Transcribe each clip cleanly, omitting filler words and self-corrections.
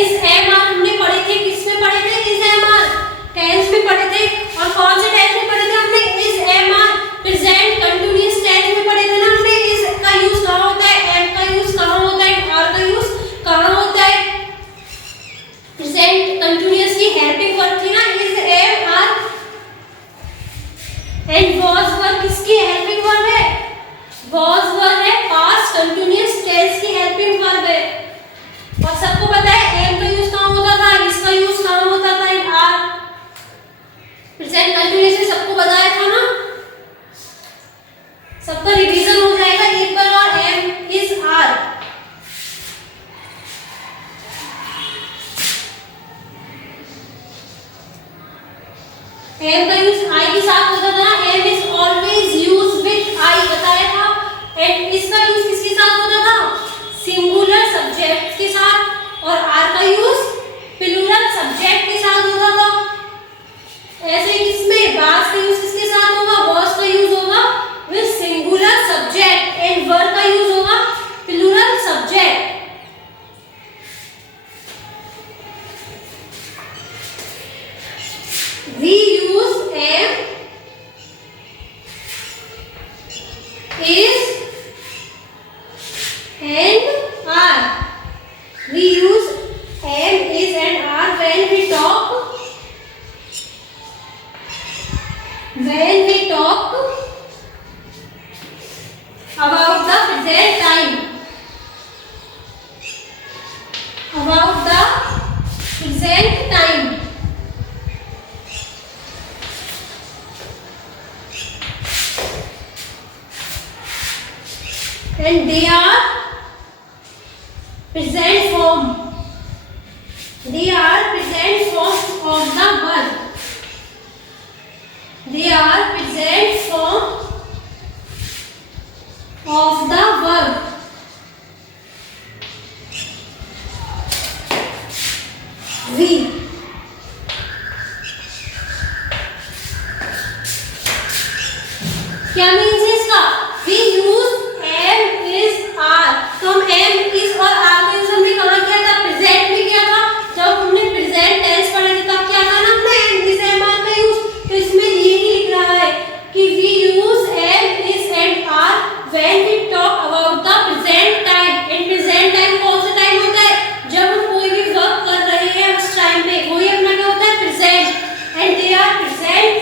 Is am are हमने पढ़े थे, किसमें पढ़े थे? इज एम आर टेंस में पढ़े थे। और कौन से टेंस में पढ़े थे हमने? Is am are present continuous tense में पढ़े थे ना हमने। इज का यूज कहाँ होता है, एम का यूज कहाँ होता है, आर का यूज कहाँ होता है? प्रेजेंट कंटीन्यूअस की हेल्पिंग वर्ब थी ना is am are. And was verb किसकी हेल्पिंग वर्ब है? वाज वर्ब है पास्ट कंटीन्यूअस टेंस की हेल्पिंग वर्ब है। और सबको पता है एम का यूज कहाँ होता था, इसका यूज कहाँ होता था? इन आर। प्रेजेंट कंटीन्यूअस में सबको बताया था ना, सबका रिवीजन हो जाएगा एक बार। और एम इज आर। एम का यूज आई के साथ होता था। Am is always use with I बताया था। एंड इसका यूज किसके साथ होता था? सिंगुलर सब्जेक्ट के साथ। और आर का यूज प्लूरल सब्जेक्ट के साथ होता था। ऐसे ही इसमें वाज का यूज किसके साथ होगा? वाज का यूज होगा with singular subject. And were का यूज होगा plural subject. We use am, is and are. We use am, is and are when we talk about the present time. About the present time. And they are present form. They are present forms of the verb. They are present form of the verb. We. क्या means है इसका? We use am, is, are. तो हम am, is और are का use हमने कहाँ किया था? प्रेजेंट में किया था। जब हमने प्रेजेंट टेंस पढ़ा था तब क्या था ना हमने am, is, am, are का यूज। तो इसमें ये ही लिख रहा है कि we use am, is and are when we talk about the present time. And present time कौन सा टाइम होता है? जब हम कोई भी वर्क कर रहे हैं उस टाइम पे, वही अपना क्या होता है? Present. And they are present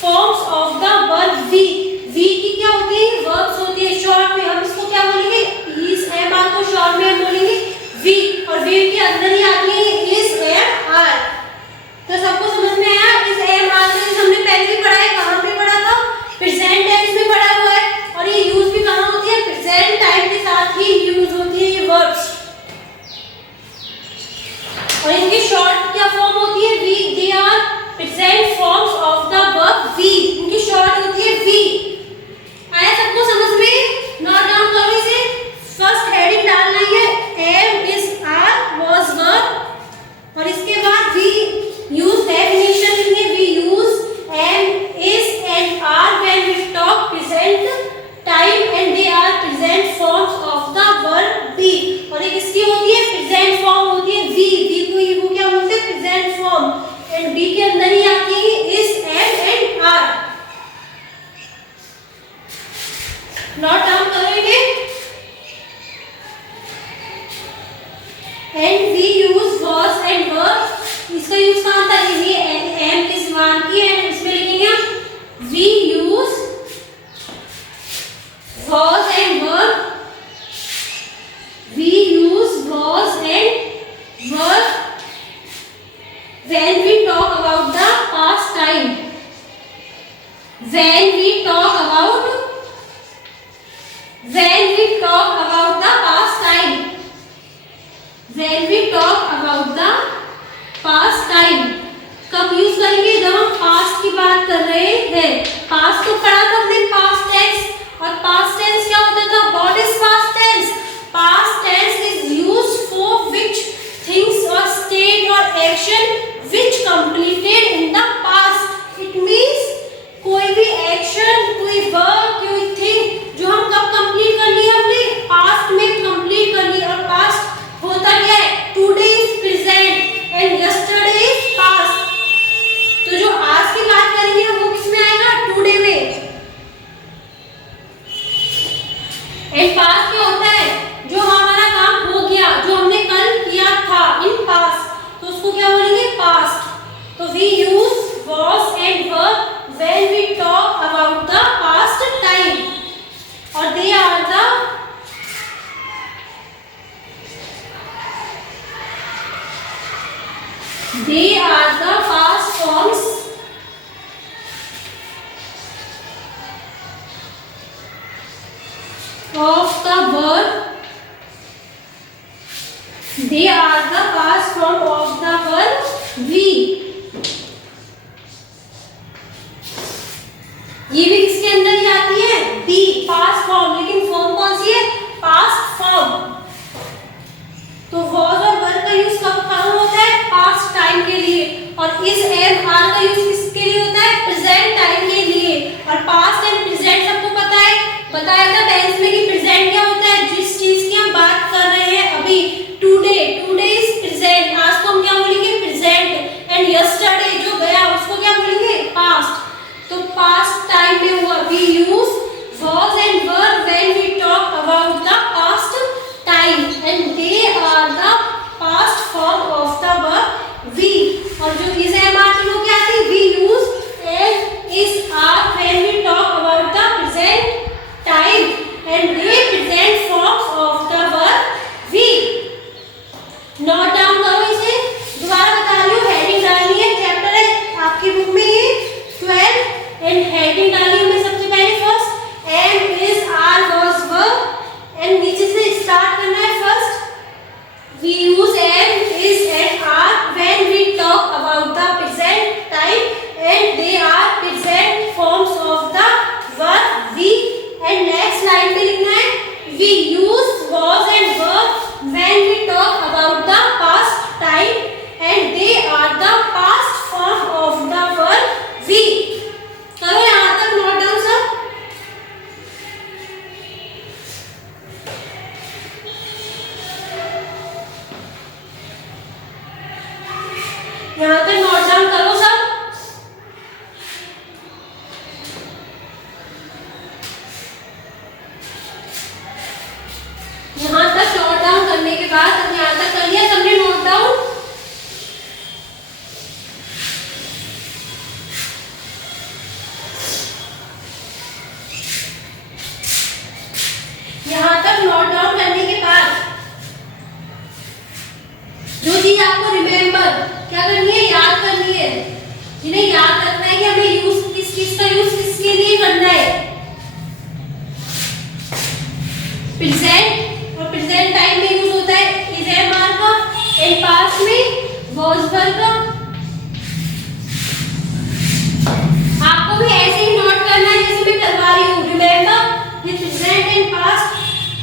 forms of the verb we. V की क्या होती है? वर्ब्स होती है। शॉर्ट में हम इसको क्या बोलेंगे? इज एम आर को शॉर्ट में हम बोलेंगे वी। और वी के अंदर ही आती है इज एम आर। तो सबको समझ में आया? इज एम आर का यूज हमने पहले भी पढ़ा है। कहाँ पे पढ़ा था? प्रेजेंट टेंस में पढ़ा हुआ है। और ये यूज भी कहाँ होती है? प्रेजेंट टाइम के साथ ही यूज होती है ये वर्ब्स। और इनकी शॉर्ट क्या फॉर्म होती है? V. They are present forms of the verb V. इनकी शॉर्ट होती है वी। आया सबको समझ में? नोट डाउन करो इसे। फर्स्ट हेडिंग डालना है am, is, are, was, were। और इसके बाद we use definition लिखनी। we use am, is and are when we talk present time and they are present forms of the verb be। और एक इसकी होती है present form होती है we। we को क्या बोलते हैं? present form। and be के अंदर ही आती है is, am and are। Note down करेंगे। And we use was and were। इसका यूज कहाँ था? ये am, is, were की है। इसमें लिखेंगे we use was and were। we use was and were when we talk about the past time। when we talk about the past time। when we talk about the past time कब use करेंगे? जब हम past की बात कर रहे हैं। Past तो पढ़ा था हमने, पास्ट टेंस। और पास्ट टेंस क्या होता था? What is past tense? Past tense is used for which things और स्टेट और action which completed in the past. It means कोई भी एक्शन, कोई वर्क, कोई थिंग जो हम कब कंप्लीट कर लिया हमने? पास्ट में कंप्लीट कर लिया। और पास्ट होता क्या है? Today is present. And past क्या होता है, जो हमारा काम हो गया, जो हमने कल किया था इन पास्ट, तो उसको क्या बोलेंगे, पास्ट। तो we use was and were when we talk about the past time, और they are the past forms of the verb. They are the past form of the verb we. ये भी किसके अंदर ही आती है, बी, पास्ट फॉर्म। लेकिन form कौन सी है, पास्ट फॉर्म। तो वॉज और वर का यूज कहाँ होता है, पास्ट टाइम के लिए, और इस एम आर का यूज किसके लिए होता है, प्रेजेंट टाइम के लिए। और पास्ट एंड प्रेजेंट सबको पता है, बताया था टेंस में कि प्रेजेंट क्या होता है, जिस चीज की हम बात कर रहे हैं अभी, टुडे, टुडे इज प्रेजेंट, आज को हम क्या बोलेंगे, प्रेजेंट। एंड यस्टरडे जो गया उसको क्या बोलेंगे, पास्ट। तो पास्ट टाइम में हुआ, we use was and were when we talk about the past time, and they are the past form of the verb we. और जो is am are की वो क्या थी, we use am is are when we talk about the present time, and they present forms of the verb we. Note down करो इसे, दोबारा बता रही हूँ, हेडिंग डालनी है, चैप्टर है आपकी बुक में ये 12, एंड हेडिंग डाली हमें सबसे पहले first am is are was were, and नीचे से स्टार्ट करना है first. we use am is and are when we talk about the present time, and they are present forms of the verb we. and next line पे लिखना है, we use was and were when we talk about the past time, and they are the past form of the verb we. करो यहाँ तक note down सब। यहाँ तक note down करो सब। यहाँ तक नोट डाउन करने के बाद, अब यहाँ तक कर लिया सबने नोट डाउन। यहाँ तक नोट डाउन करने के बाद जो चीज आपको रिमेम्बर क्या करनी है, याद करनी है। जिन्हें याद रखना है कि हमें यूज किस चीज का यूज किसके लिए करना है, प्रेजेंट, और प्रेजेंट टाइम में यूज होता है इज एम आर का, एंड पास्ट में वाज वर का। आपको भी ऐसे ही नोट करना है जैसे मैं करवा रही हूँ। रिमेम्बर ये प्रेजेंट एंड पास्ट,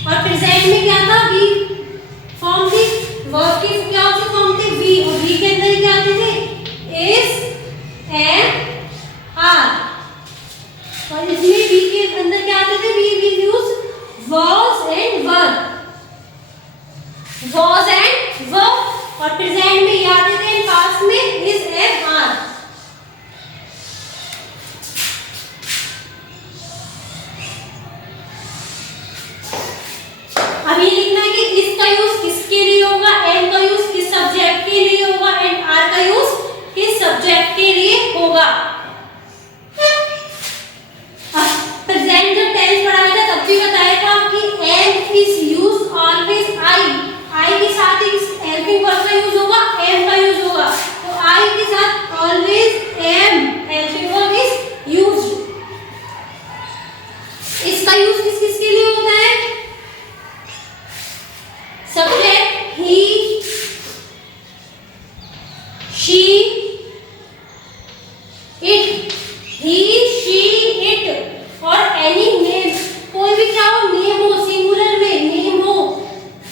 और प्रेजेंट में क्या था, वी फॉर्म थी, वर्ब की क्या होती फॉर्म थी, वी, और वी के अंदर क्या आते थे, इज एम आर, और इसमें वी के अंदर क्या आते थे, we will use was and were, was and were, और प्रेजेंट में ये आते थे, पास्ट में is and are। अब ये लिखना है कि इसका यूज किसके लिए होगा, एम का यूज किस सब्जेक्ट के लिए होगा, एंड आर का यूज किस सब्जेक्ट के लिए होगा। प्रेजेंट जब टेंस पढ़ाया था तब भी बताया था कि am is use always I के साथ ही हेल्पिंग वर्ब का यूज होगा, एम का यूज होगा। तो आई के साथ always am helping verb is used. इसका यूज किस किस के लिए होता है, सब्जेक्ट ही, she, it, he, she, it, और एनी नेम, कोई भी क्या हो, नेम हो, सिंगुलर में नेम हो,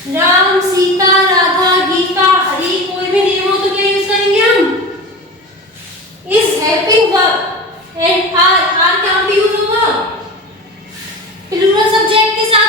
राम, सीता, राधा, गीता, हरि, कोई भी नेम हो तो क्या यूज करेंगे हम, is helping verb. And are क्या पे यूज होगा, प्लूरल सब्जेक्ट के साथ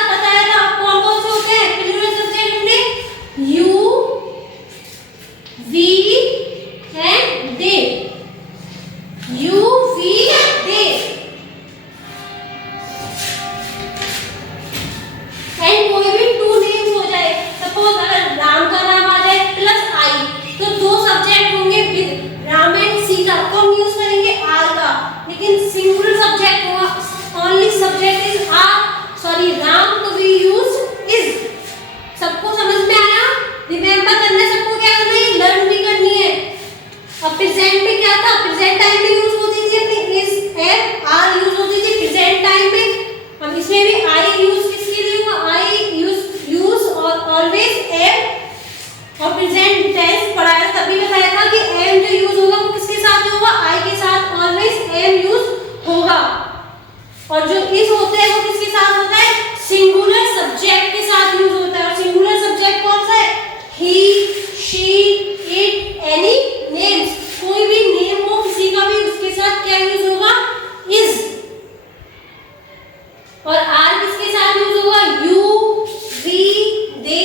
ऑलवेज एम और प्रेजेंट टेंस पढ़ाया था, तभी बताया था कि एम जो यूज होगा वो किसके साथ होगा, आई के साथ ऑलवेज एम यूज होगा। और जो इज होता है वो किसके साथ होता है, सिंगुलर सब्जेक्ट के साथ यूज होता है। और सिंगुलर सब्जेक्ट कौन सा है, ही, शी, इट, एनी नेम्स, कोई भी नेम हो किसी का भी, उसके साथ क्या यूज होगा, इज। और आर किसके साथ यूज होगा, यू, वी, दे,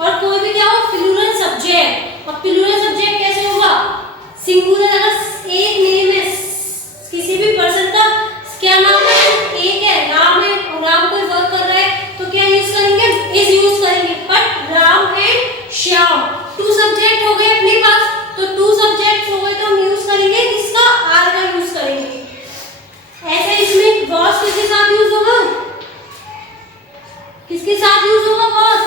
और कोई भी क्या हो, प्लूरल सब्जेक्ट। और प्लूरल सब्जेक्ट कैसे होगा, सिंगुलर, अगर एक नेम है किसी भी पर्सन का, क्या नाम है, एक है, राम है, और राम कोई वर्क कर रहा है तो क्या यूज करेंगे, इज यूज करेंगे। But Ram and Shyam two subject हो गए अपने पास, तो टू सब्जेक्ट हो गए तो हम यूज करेंगे किसका, आर का यूज करेंगे। ऐसे इसमें वॉज किसके साथ यूज होगा, किसके साथ यूज होगा, वॉज,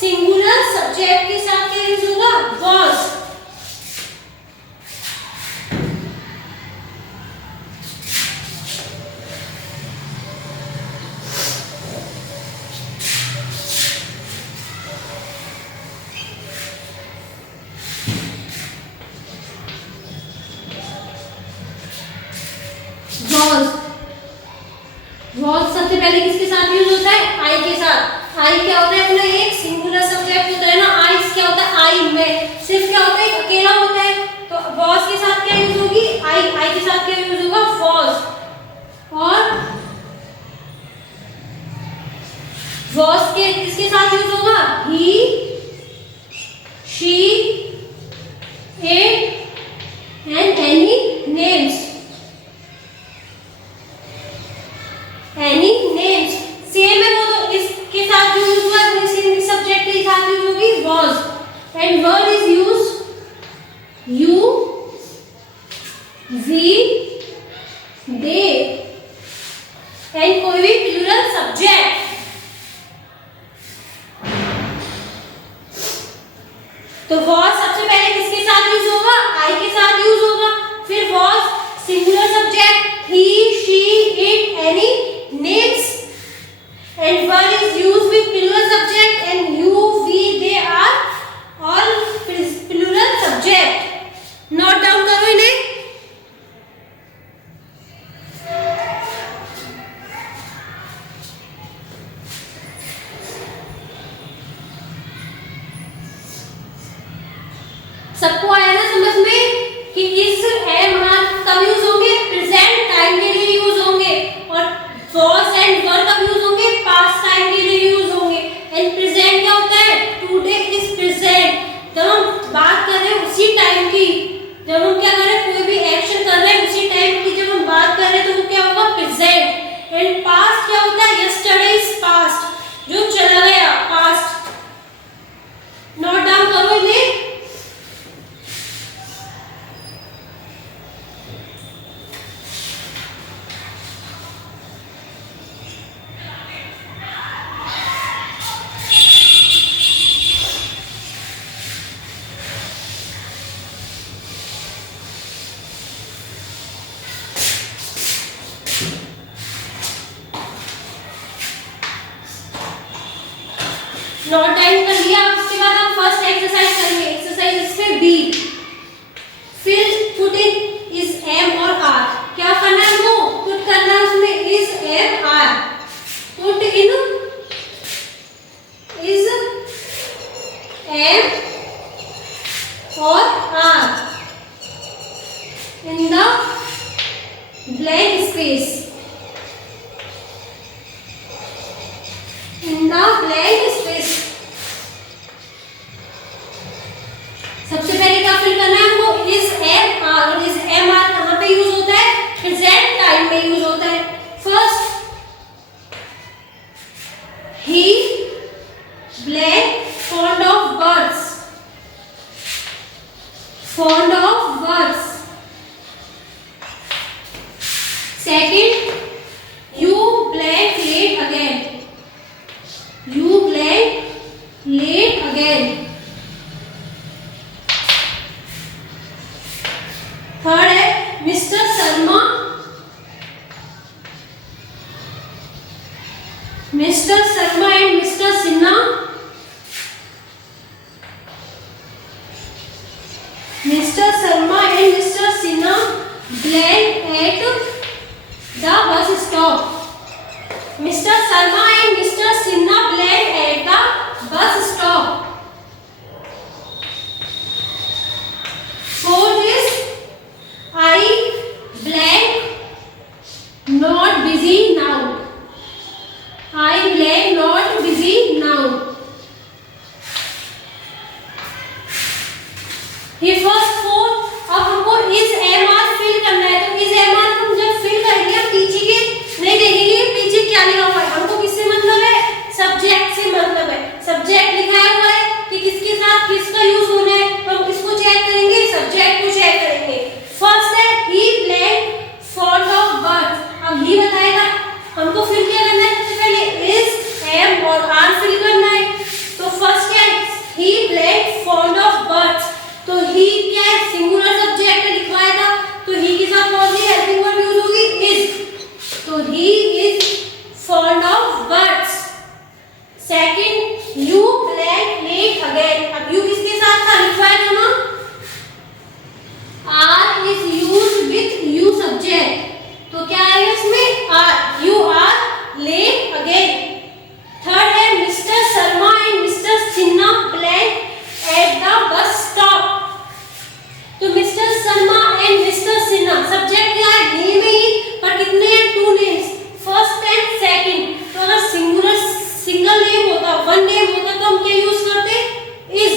सिंगुलर सब्जेक्ट के साथ क्या यूज होगा, वॉज। वॉज सबसे पहले किसके साथ यूज होता है, आई के साथ। आई क्या होता है, अपना एक सिंगुलर सब्जेक्ट होता है ना, आई क्या होता है, आई में सिर्फ क्या होता है, अकेला होता है। तो वॉज के साथ क्या यूज होगी, आई, आई के साथ क्या यूज होगा, वॉज। और वॉज के किसके साथ यूज होगा, he, she, it and any names, any names. Same है वो, तो इसके साथ यूज हुआ है, सेम सब्जेक्ट के साथ यूज होगी was. And word is use you, we, they, and कोई भी प्लूरल सब्जेक्ट। तो वॉज सबसे पहले किसके साथ यूज होगा, आई के साथ यूज होगा। फिर वॉज सिंगुलर सब्जेक्ट, ही, she, it, any names, and word is used with plural subject, and you, we, they are all plural subject. Note down करो इन्हें। सबको आया ना समझ में कि इस एम आर कब यूज होंगे, प्रेजेंट टाइम के लिए यूज होंगे, और वॉज एंड वर कब यूज होंगे, पास्ट टाइम के लिए यूज होंगे। एंड प्रेजेंट क्या होता है, टुडे इज प्रेजेंट, जब हम बात कर रहे हैं उसी टाइम की, जब हम क्या कर रहे हैं, कोई भी एक्शन कर रहे हैं उसी टाइम की जब हम बात कर रहे हैं तो वो क्या होगा, प्रेजेंट। एंड पास्ट क्या होता है, यस्टरडे इज पास्ट, जो चला गया, पास्ट। नोट डाउन करो इन्हें। नोट डाउन कर लिया। अब इसके बाद हम फर्स्ट एक्सरसाइज करेंगे, एक्सरसाइज इसमें बी। फिर पुट इन इज एम और आर, क्या करना है हमको, पुट करना है उसमें is am are. Put in is am और are in the blank space, in the blank space। सबसे पहले क्या फिल करना है हमको, इज एम आर। और इज एम आर कहाँ पे यूज होता है, प्रेजेंट टाइम में यूज होता है। First, he blank fond of birds, fond of birds. Second, you blank late again, you blank late again। Third है Mr Sharma, Mr Sharma and Mr Sinha Mr. Sharma and Mr. Sinha bled at the bus stop. Fourth is I blank not busy now. I blank not busy now. ये first fourth. अब हमको इस am are fill करना है, तो इस am are हम जब फिल करेंगे पीछे के नहीं देखेंगे पीछे क्या लिखा हुआ है। हमको किससे मतलब है? सब्जेक्ट से मतलब है। सब्जेक्ट लिखा हुआ है कि किसके साथ किसका यूज होना है, तो हम किसको चेक करेंगे? सब्जेक्ट को चेक करेंगे। फर्स्ट है he played fond of birds. अब ही बताएगा हमको फिल क्या करना है? सबसे पहले इस एम और आर फिल करना है। तो फर्स्ट है he played fond of birds. तो ही क्या है? सिंगुलर सब्जेक्ट लिखवाया था, तो ही के साथ कौन सी हेल्पिंग वर्ब यूज होगी? इज। तो he is fond of birds. Second you played played again. अब यू किसके साथ था? लिखवाया था ना, are is used with you subject. तो क्या है इसमें? Are. You are late again. Third है Mr Sharma and Mr Sinha played at the bus stop. तो Mr Sharma and Mr Sinha subject क्या है? नेम है ही, पर कितने हैं? Two names, first and second. तो अगर सिंगल नेम होता, वन नेम होता, तो हम क्या यूज करते? इज।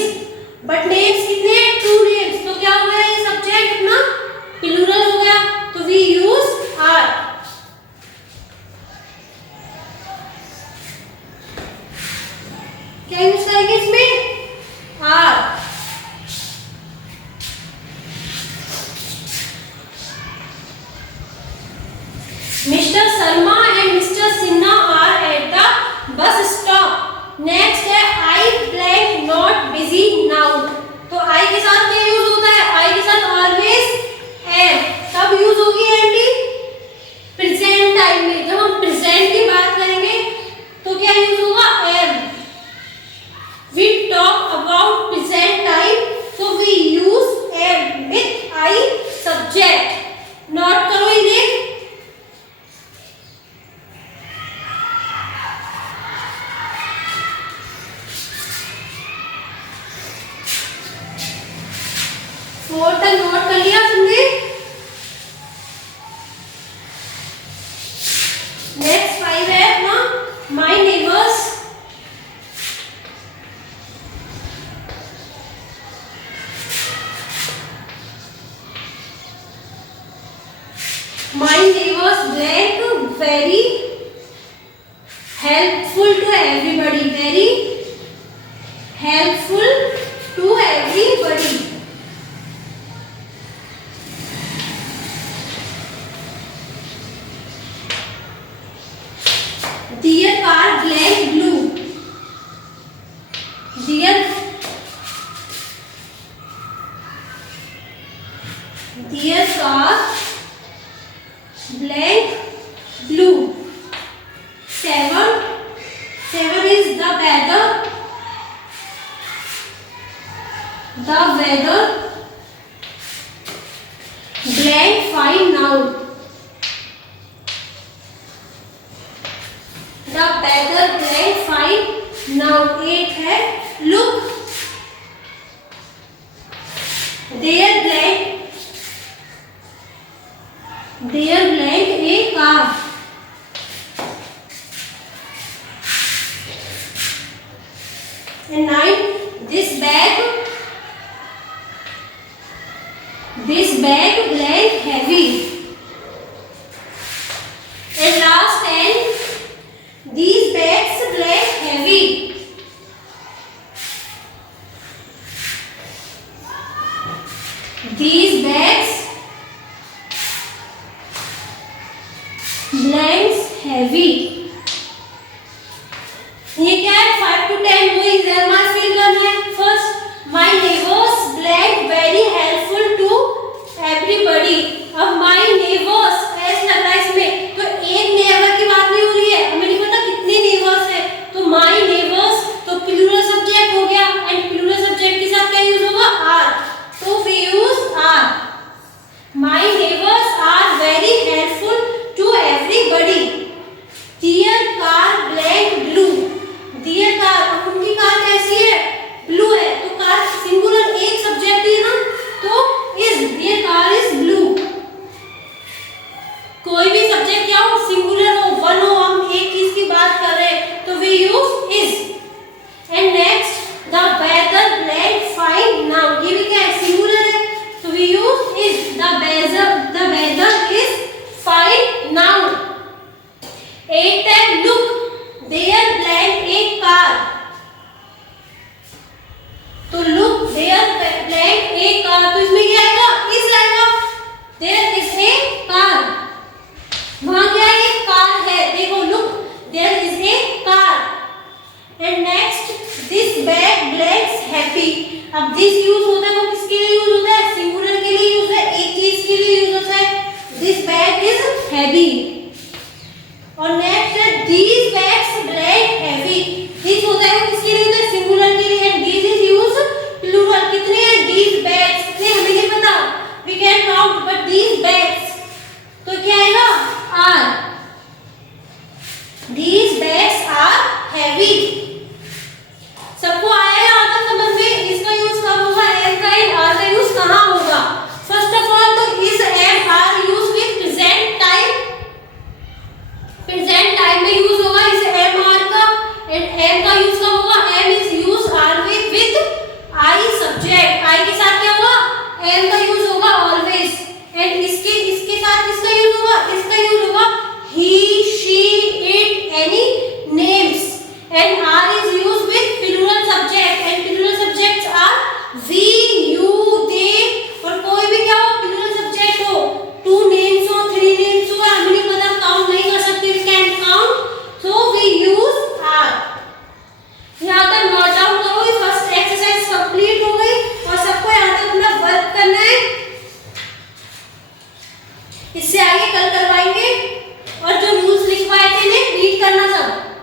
बट नेम्स कितने हैं? Two names. तो क्या हो गया? ये सब्जेक्ट अपना प्लूरल हो गया, तो वी यूज आर। क्या यूज करेंगे इसमें? Are. Mr. Sharma and Mr. Sinha are at the bus stop. Next है I blank not busy now. तो I के साथ क्या यूज होता है? I के साथ always am। कब यूज होगी am भी? प्रेजेंट टाइम में। जब हम प्रेजेंट की बात करेंगे तो क्या यूज होगा? am। We talk about present time, so we use am with I subject. Note करो इन्हें। फोर्थ नोट कर लिया तुमने? नेक्स्ट फाइव है अपना my neighbours. My neighbors were very helpful to everybody. Very helpful to everybody. Their car blank blue. Their car blank blue. Seven is the weather. The weather blank fine now. The weather blank fine now. एक है look. Their blank a car. And 9, this bag blank heavy. And last 10, these bags blank heavy. These bags blanks heavy. ये क्या है? 5 to 10 वो exam fill करना है। First my neighbours blank very helpful to everybody. अब my neighbours ऐसा लग रहा है इसमें, तो एक नेबर की बात नहीं हो रही है, हमें नहीं पता कितने नेबर्स है। तो माय नेबर्स तो प्लूरल सब्जेक्ट हो गया, एंड प्लूरल सब्जेक्ट के साथ क्या यूज होगा? आर। तो we use are. My neighbours are very helpful to everybody. Their car we use is. And next, the weather blank fine noun, ये भी क्या है, सिंगुलर है, तो we use is. The weather is fine noun. 8 है, look there blank a car, तो look there blank a car, तो इसमें क्या आएगा, is आएगा. there is a car, वहां क्या है, एक कार है, देखो look there is a car. And next, this bag blanks happy. अब this यूज होता है वो किसके लिए यूज होता है, सिंगुलर के लिए यूज है, एक चीज के लिए यूज होता है. this bag is heavy. और नेक्स्ट है these bags blank heavy. this होता है वो किसके लिए होता है, सिंगुलर के लिए. and this is use plural. कितने हैं these bags, कितने हमें नहीं पता, we can count, but these bags, तो क्या आएगा, are. these bags are heavy. सबको आएगा आता समझ में, इसका यूज कब होगा, एम का एंड आर का यूज कहाँ होगा. फर्स्ट ऑफ ऑल तो is am are use with present time. Present time में यूज होगा इस एम आर का. एंड एम का यूज कब होगा, am is use always with I subject. I के साथ क्या होगा, एम का यूज होगा ऑलवेज. एंड इसके साथ किसका यूज होगा, इसका यूज होगा he she it any names. and are is used with plural subject, and plural subjects are we, you, they. और कोई भी क्या हो, plural subject हो, 2 names हो, 3 names हो, हमें नहीं पता, count नहीं कर सकते, we can count, so we use are. यहाँ तक नोट डाउन करो, ये फर्स्ट एक्सरसाइज कंप्लीट हो गई और सबको यहाँ तक अपना वर्क करना है. इससे आगे कल करवाएंगे. और जो रूल्स लिखवाए थे रीड करना सब.